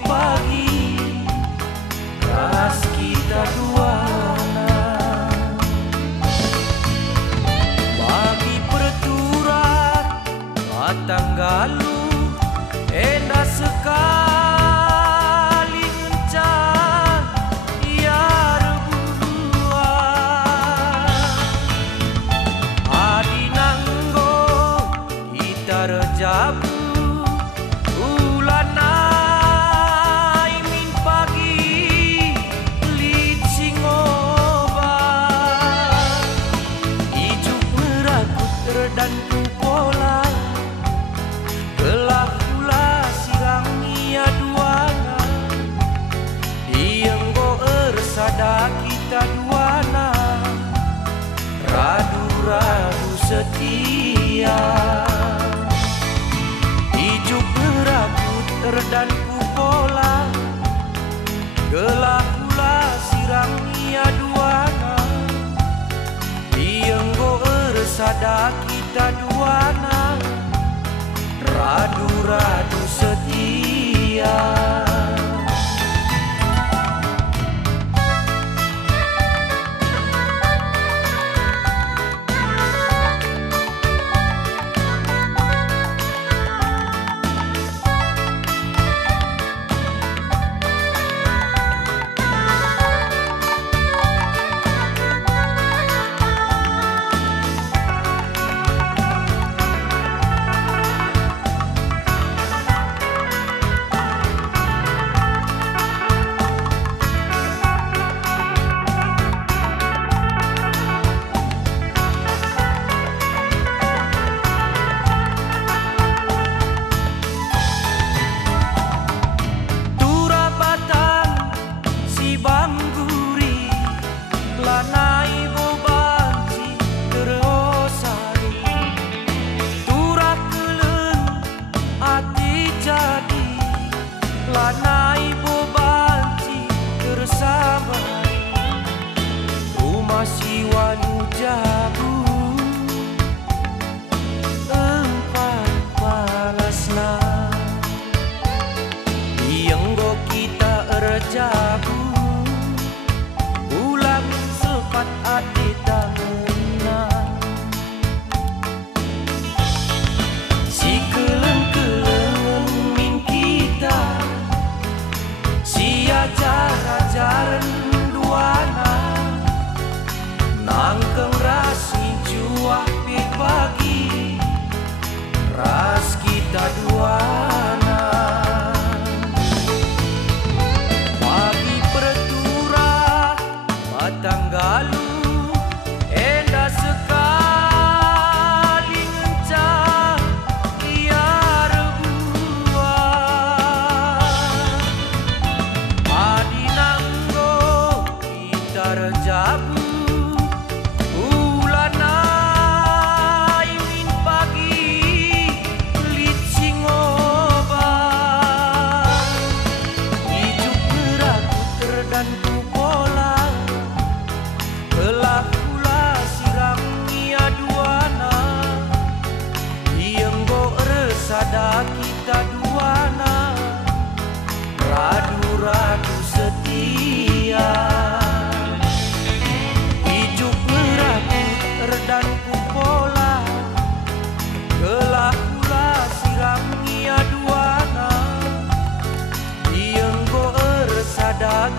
pagi ras kita duana bagi perturan matang galuh endah sekali encan ia reburuan adi nanggo kita rejabu dan kupola telah pula sirang ia duana dienggo ersada kita duana radu-radu setia hijuk merakut dan kupola telah pula sirang ia duana dienggo ersada kita duana radu-radu setia. Lanai bobanci bersama rumah si wanu jabu empat palasna dienggo kita erjabu ulang sepat adi tangenna si keleng-keleng min kita ajar-ajaran duana nangkeng rasi juah pagi ras kita duana pagi pertura matang galuh endah sekali ngencang ia rejabu ulanai min pagi licing obat hijuk merakut dan kupola telah pula sirang ia duana dienggo ersada kita duana radu-radu setia dan kupola telah pula sirang ia duana dienggo ersada